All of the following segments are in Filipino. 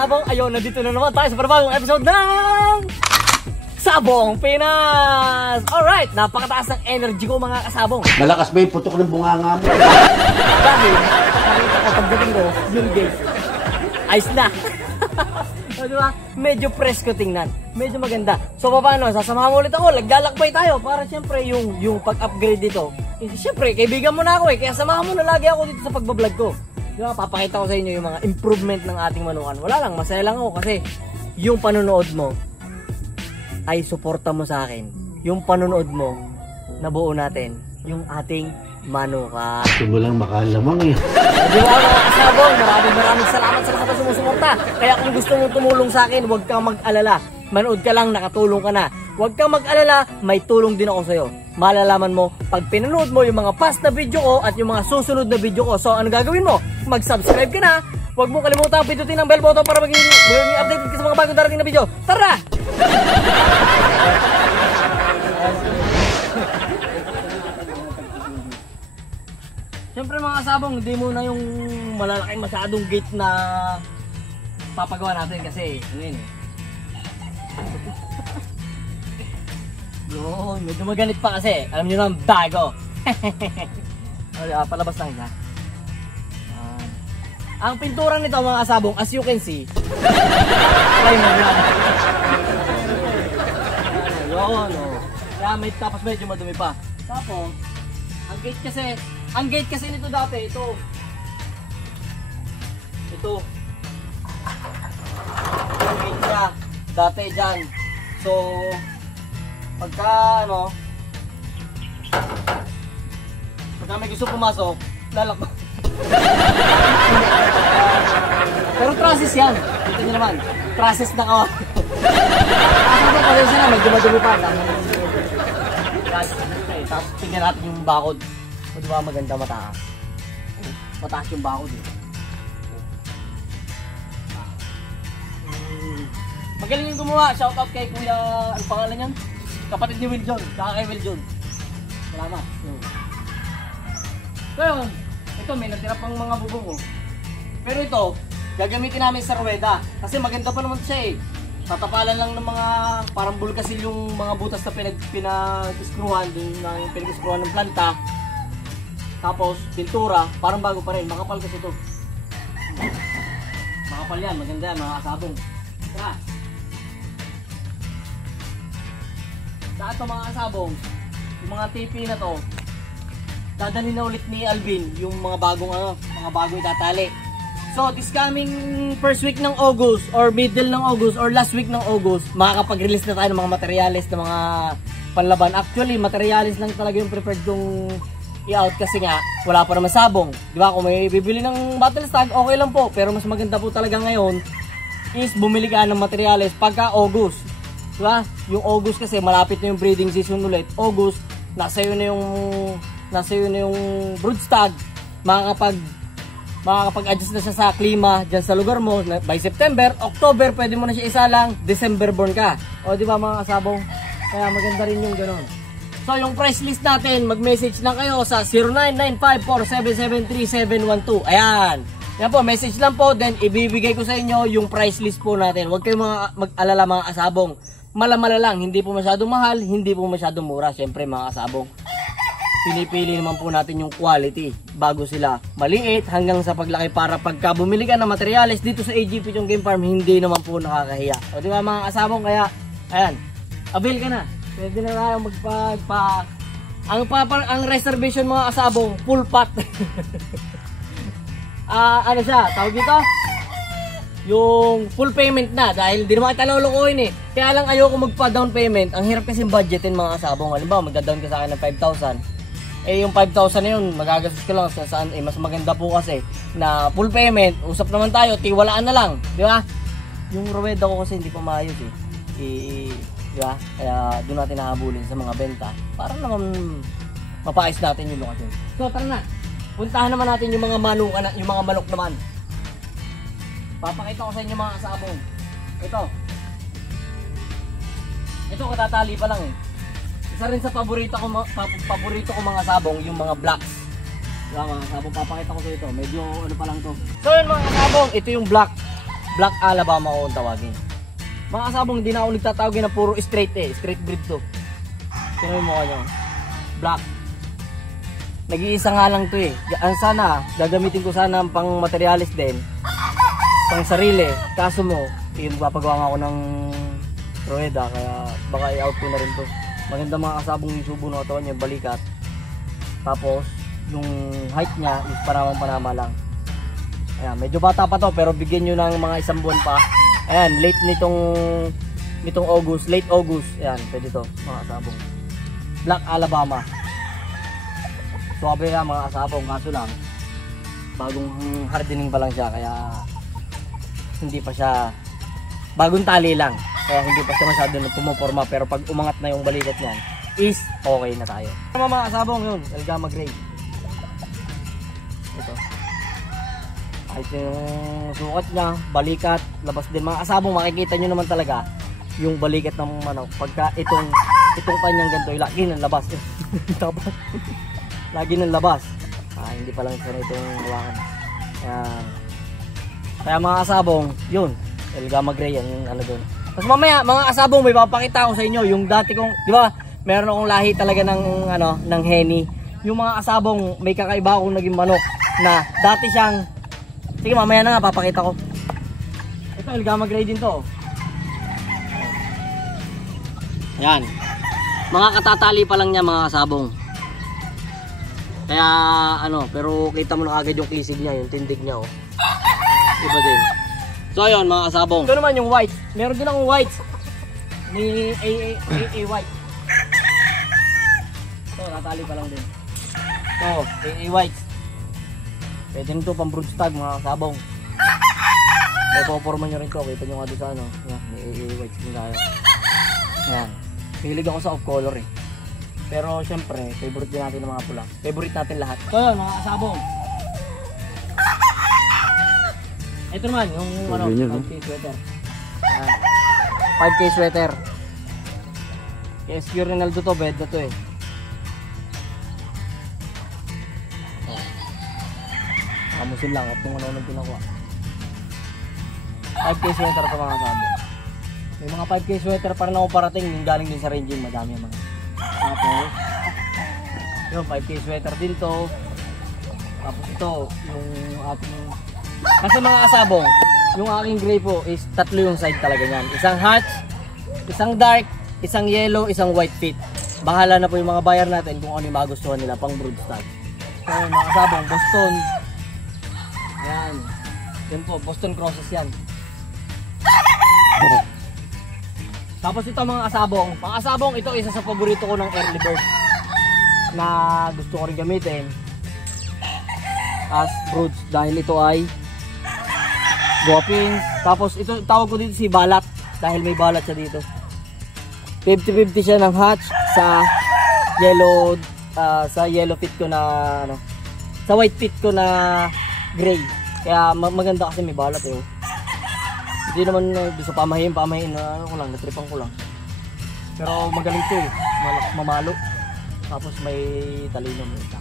kasabong, ayun, nandito na naman tayo sa panibagong episode ng Sabong Pinas! Alright, napakataas ng energy ko mga kasabong. Malakas ba yung putok ng bunganga mo? Dahil, nakita ko pagdating ko, yung gate, ayos na. So, diba? Medyo fresh ko tingnan. Medyo maganda. So, paano? Sasamahan mo ulit ako. Naglalakbay tayo para syempre yung pag-upgrade dito. Syempre, kaibigan mo na ako eh. Kaya samahan mo na lagi ako dito sa pagbablog ko. Diba? Papakita ko sa inyo yung mga improvement ng ating manukan. Wala lang, masaya lang ako kasi yung panonood mo ay suporta mo sa akin. Yung panonood mo, nabuo natin yung ating manukan. Ito mo lang makalamang eh. Di ba mga kasabong, maraming salamat sa lahat na sumusuporta. Kaya kung gusto mong tumulong sa akin, huwag kang mag-alala. Manood ka lang, nakatulong ka na. Huwag kang mag-alala, may tulong din ako sa'yo. Malalaman mo, pag pinanood mo yung mga past na video ko at yung mga susunod na video ko. So ano gagawin mo? Mag-subscribe ka na. Huwag mo kalimutan pindutin ang bell button para maging updated ka sa mga bagong darating na video. Tara! Siyempre mga kasabong, hindi muna yung malalaking masyadong gate na papagawa natin kasi ano yun eh. Yun, medyo maganit pa kasi. Alam nyo na, bago. Palabas lang siya. Ang pintura nito mga kasabong, as you can see, try mo yan. Yun, o. Kaya may tapos medyo madumi pa. Tapos, ang gate kasi nito dati, ito. Yung gate niya, dati dyan. So, pagka may gusto pumasok, lalakbo. Pero process yan. Dito nyo naman. Process na kawa. Kasi na, medyo madumi pa. Tapos tingnan natin yung bakod. O diba maganda mataas? Mataas yung bakod eh. Magaling yung gumawa. Shoutout kay Kuya, ang pangalan yan? Kapatid ni Will John. Saka kay Will John. Salamat. So yun, ito may natira pang mga bubong oh. Pero ito, gagamitin namin sa ruweda. Kasi maganda pa naman siya eh. Tatapalan lang ng mga parang bulkasil yung mga butas na pinag-screwan, yung pinag-screwan ng planta. Tapos pintura, parang bago pa rin. Makapal kasi ito. Makapal yan, maganda yan mga kasabong. Tara! Saan ito mga kasabong? Yung mga TP na to, dadalhin na ulit ni Alvin yung mga bagong itatali. So this coming first week ng August or middle ng August or last week ng August, makakapag-release na tayo ng mga materials ng mga panlaban. Actually, materials lang talaga yung preferred kong i-out kasi nga wala pa naman sabong. Di ba? Kung may bibili ng battle stag, okay lang po. Pero mas maganda po talaga ngayon is bumili ka ng materials pagka August. Di ba? Yung August kasi malapit na yung breeding season ulit. August, nasa yun na yung broodstag, makakapag-adjust na siya sa klima dyan sa lugar mo. By September, October, pwede mo na siya isalang, December born ka. O di ba mga kasabong? Kaya maganda rin yung gano'n. So yung price list natin, mag-message lang kayo sa 099547737112. Ayan. Yan po, message lang po, then ibibigay ko sa inyo yung price list po natin. Huwag kayong mag-alala mga kasabong. Malamala lang, hindi po masyadong mahal, hindi po masyadong mura. Siyempre mga kasabong, pinipili naman po natin yung quality bago sila maliit hanggang sa paglaki para pagka bumili ka ng materials dito sa AGP yung game farm, hindi naman po nakakahiya. O di ba mga kasabong, kaya ayan, avail ka na. Pwede na tayo ang reservation mga kasabong, full pot. Ano siya, tawag dito? Yung full payment na dahil di naman kita lulukuhin eh. Kaya lang ayoko magpa-down payment. Ang hirap kasi budgetin mga kasabong. Halimbawa magda-down ka sa akin ng 5,000. Eh yung 5,000 na yun, magagastos ko lang sa saan. Eh mas maganda po kasi na full payment. Usap naman tayo, tiwalaan na lang. Di ba? Yung ruweda ko kasi hindi pa maayos eh. Di ba? Kaya doon natin nahabulin sa mga benta. Para naman mapaayos natin yung lokasyon. So tara na. Puntahan naman natin yung mga manukan, yung mga manok naman. Papakita ko sa inyo mga kasabong. Ito katatali pa lang eh. Isa rin sa paborito ko mga sabong, yung mga blacks. Diba mga kasabong, papakita ko sa ito. Medyo ano pa lang to. So yun mga kasabong, ito yung black Black Alabama ko kung tawagin. Mga kasabong, hindi na ako nagtatawagin na puro straight straight breed to. Tingnan mo kanyo. Black. Nag-iisa nga lang to eh. Sana, gagamitin ko sana pang materialis din. Pang sarili. Kaso mo, yung papagawa nga ako ng rueda, kaya baka i-out ko na rin to. Maganda mga kasabong yung subo ng katawan niya, balikat. Tapos, yung height niya is panamang-panama lang. Ayan, medyo bata pa to, pero bigyan nyo ng mga isang buwan pa. Ayan, late nitong August, late August. Ayan, pwede to, mga kasabong. Black Alabama. Suwabe yan mga kasabong, kaso lang, bagong hardening pa lang siya, kaya hindi pa siya, bagong tali lang. Kaya hindi pa siya masyado na pumuporma, pero pag umangat na yung balikat niyan, is okay na tayo. Mga kasabong yun, Algama Gray. Ito. Kahit yung sukat niya, balikat, labas din. Mga kasabong, makikita nyo naman talaga yung balikat ng manok. Pagka itong kanyang ganito, lagi ng labas. Lagi ng labas. Hindi pa lang siya na itong hawakan. Kaya mga kasabong, yun. Algama Gray, yan yung ano doon. Tapos mamaya, mga kasabong, may papakita ko sa inyo yung dati kong, di ba, meron akong lahi talaga ng Henny. Yung mga kasabong, may kakaiba akong naging manok na dati siyang, sige mamaya na nga, papakita ko. Ito, Algama Gray din to. Ayan. Mga katatali pa lang niya mga kasabong. Kaya pero kita mo na agad yung kisig niya, yung tindig niya oh. Iba din. So ayun mga kasabong. Ito naman yung white. Meron din akong white. May AA white. Ito, natali pa lang din. Ito, AA white. Pwede nito pang broodstag mga kasabong. May poporma nyo rin ito. Kita nyo nga doon sa may AA white din tayo. Ayan. Hilig ako sa off color eh. Pero syempre, favorite din natin ng mga pula. Favorite natin lahat. So yun, mga kasabong. Ito naman, yung 5K sweater. Ayan. 5K sweater. KSQ Ronaldo to, bed na to eh. Kamusin lang, at kung ano nang pinakuha. 5K sweater to mga kasabong. May mga 5K sweater pa rin ako parating, yung galing din sa Ranging, madami mga. Tapos, yung 5K sweater din to. Tapos ito, yung ating, kasi mga kasabong, yung aking gray po is tatlo yung side talaga niyan. Isang hatch, isang dark, isang yellow, isang white fit. Bahala na po yung mga buyer natin kung ano yung magustuhan nila pang broodstag. So mga kasabong, Boston. Yan. Yan po, Boston crosses yan. Tapos ito mga kasabong, ito isa sa paborito ko ng early bird na gusto ko rin gamitin as broods dahil ito ay guwaping. Tapos ito tawag ko dito si balat dahil may balat siya dito. 50-50 siya ng hatch sa yellow fit ko na sa white fit ko na gray. Kaya maganda kasi may balat eh. Hindi naman gusto pamahin na ko lang, natripan ko lang. Pero magaling to eh, mamalo. Tapos may talino mo ito.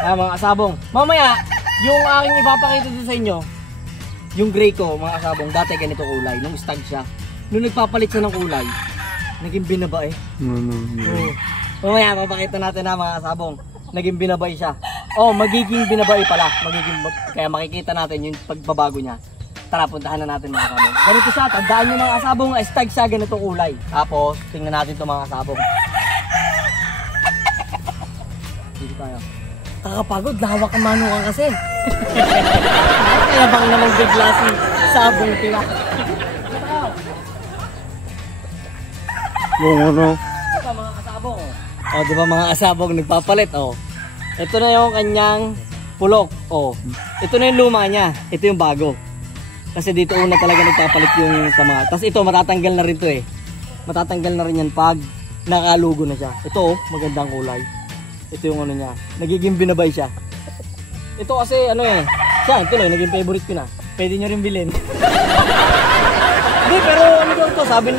Kaya mga kasabong, mamaya yung aking ipapakita dito sa inyo, yung gray ko mga kasabong, dati ganito kulay, nung stag siya. Nung nagpapalit siya ng kulay, naging binabae. Mamaya papakita natin na mga kasabong, naging binabae siya. Magiging binabae pala, kaya makikita natin yung pagbabago niya. Tara, puntahan na natin mga kasabong. Ganito siya, tandaan nyo mga kasabong, stag siya, ganitong kulay. Tapos, tingnan natin ito mga kasabong. Dito tayo. Kakapagod, lahawak ang mano ka kasi. Kaya bang naman bigla si sabong tira. Yung ano? Ito mga kasabong. Di ba mga kasabong nagpapalit? Ito na yung kanyang pulok. Ito na yung luma niya. Ito yung bago. Kasi dito una talaga nagpapalit yung sama. Tapos ito matatanggal na rin to eh. Matatanggal na rin yan pag nakalugo na siya. Ito magandang kulay. Ito yung ano niya. Nagiging binabay siya. Ito kasi siya tuloy naging favorite ko na. Pwede nyo rin bilhin. Hindi pero to, sabi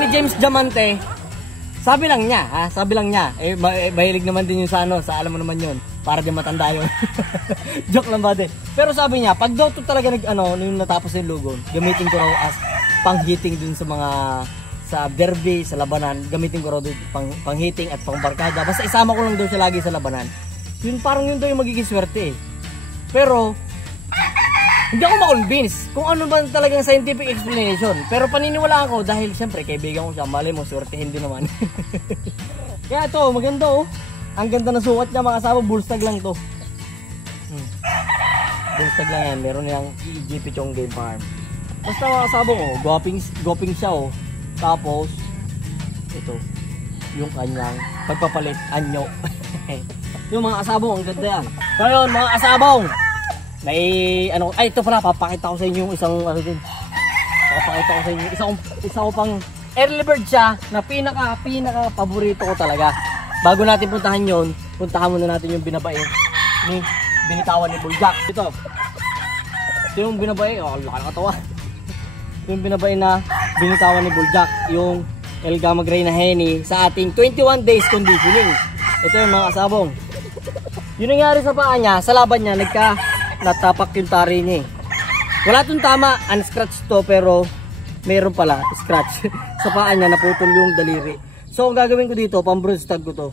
ni James Diamante, sabi lang niya, mahilig naman din yung sa alam mo naman yun. Para di matanda yun. Joke lang ba din. Pero sabi niya, pag daw to talaga nung natapos yung lugon, gamitin ko raw as pang-heating dun sa mga sa derby, sa labanan, gamitin ko raw dun pang-heating at pang-barkada. Basta isama ko lang daw siya lagi sa labanan. Yun parang yun daw yung magiging swerte eh. Pero hindi ako ma-convince kung ano ba talagang scientific explanation. Pero paniniwalaan ko dahil siyempre kaibigan ko siya, malay mo swertehin din naman. Kaya ito, maganda oh. Ang ganda na sukat niya mga kasabong, bullstag lang to. Bullstag lang yan, meron niyang EGP Chong Game Farm. Basta mga kasabong oh, goping siya oh. Tapos, ito, yung kanyang pagpapalit, anyo. Yung mga kasabong, ang ganda yan. So yun mga kasabong, may ay ito pala, papakita ko sa inyo yung isang din. Papakita ko sa inyo, isa ko pang early bird siya na pinaka paborito ko talaga. Bago natin puntahan yon, puntahan muna natin yung binabae ni binitawan ni Bulljack. Ito yung binabae, oh, laki ng katawa. Yung binabae na binitawan ni Bulljack, yung El Gamma Gray na Henny sa ating 21 days conditioning. Ito yung mga kasabong. Yung nangyari sa paa niya, sa laban niya, natapak yung tari niya. Wala tong tama, unscratch to, pero meron pala, scratch. Sa paa niya, naputol yung daliri. So, ang gagawin ko dito, pang-broodstag ko to.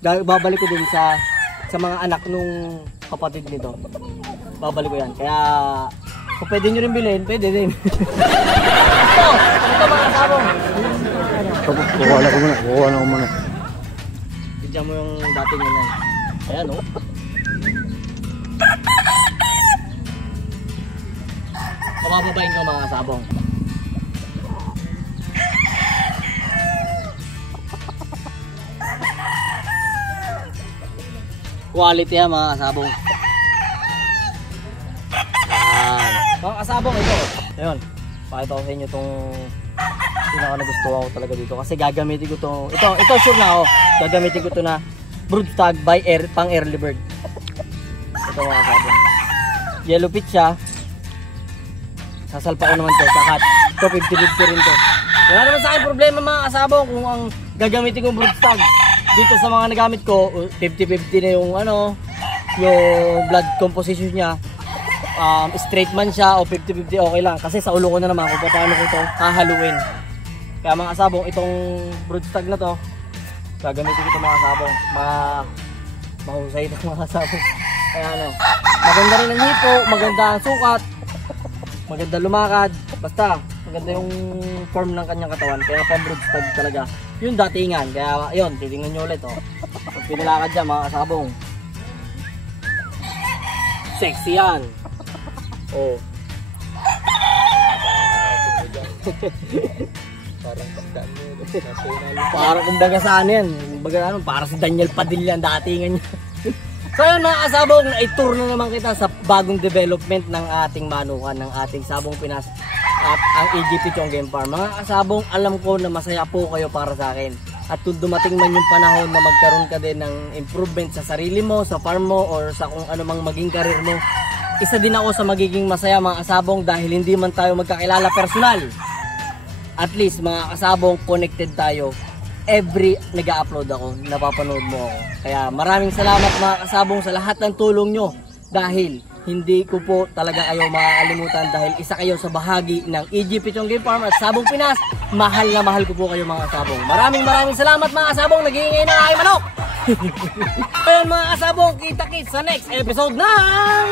Babalik ko din sa mga anak nung kapatid nito. Babalik ko yan. Kaya, kung pwede nyo rin bilhin, pwede din. Ito mga kasabong. Kukuha na ko muna. Bigyan mo yung dating yun yan. Ayan o. Pabababain ko mga kasabong. Quality ha mga kasabong. Yan. Mga kasabong ito. Ayun. Pakita ko sa inyo itong pinaka nagustuhan ko talaga dito. Kasi gagamitin ko itong. Ito sure na ako. Gagamitin ko ito na broodstag by pang early bird. Ito mga kasabong. Yellow pitch siya. Sasalpa ko naman ito sa hat. Ito 50-50 rin ito. Wala naman sa akin problema mga kasabong kung ang gagamitin kong broodstag. Dito sa mga nagamit ko, 50-50 na yung yung blood composition niya. Straight man siya o 50-50 okay lang. Kasi sa ulo ko na naman kung paano ko ito hahaluin. Kaya mga kasabong, itong broodstag na to, gagamitin ko ito mga kasabong. Mahusay ito mga kasabong. Kaya maganda rin ang hipo, maganda ang sukat, maganda lumakad. Basta, maganda yung form ng kanyang katawan. Kaya pang broodstag talaga. Yung datingan, kaya yun, titingnan nyo ulit oh. Pag pinalakad dyan mga kasabong, sexy yan oh. Parang pagkaan mo Parang kumbaga saan yan, para si Daniel Padilla ang datingan niya. So yun mga kasabong, i-tour na naman kita sa bagong development ng ating manukan, ng ating Sabong Pinas at ang EGP Chong Game Farm. Mga kasabong, alam ko na masaya po kayo para sa akin. At kung dumating man yung panahon na magkaroon ka din ng improvement sa sarili mo, sa farm mo, or sa kung ano mang maging karir mo, isa din ako sa magiging masaya mga kasabong dahil hindi man tayo magkakilala personal. At least mga kasabong, connected tayo. Every nag-upload ako, napapanood mo ako. Kaya maraming salamat mga kasabong sa lahat ng tulong nyo. Dahil hindi ko po talaga kayo makakalimutan dahil isa kayo sa bahagi ng EGP Chong Game Farm at Sabong Pinas. Mahal na mahal ko po kayo mga kasabong. Maraming salamat mga kasabong. Nag-iingay na aking manok. Ayun mga kasabong, kita-kits sa next episode ng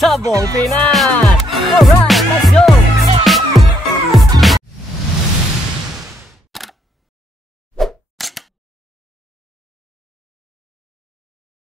Sabong Pinas. Alright, let's go!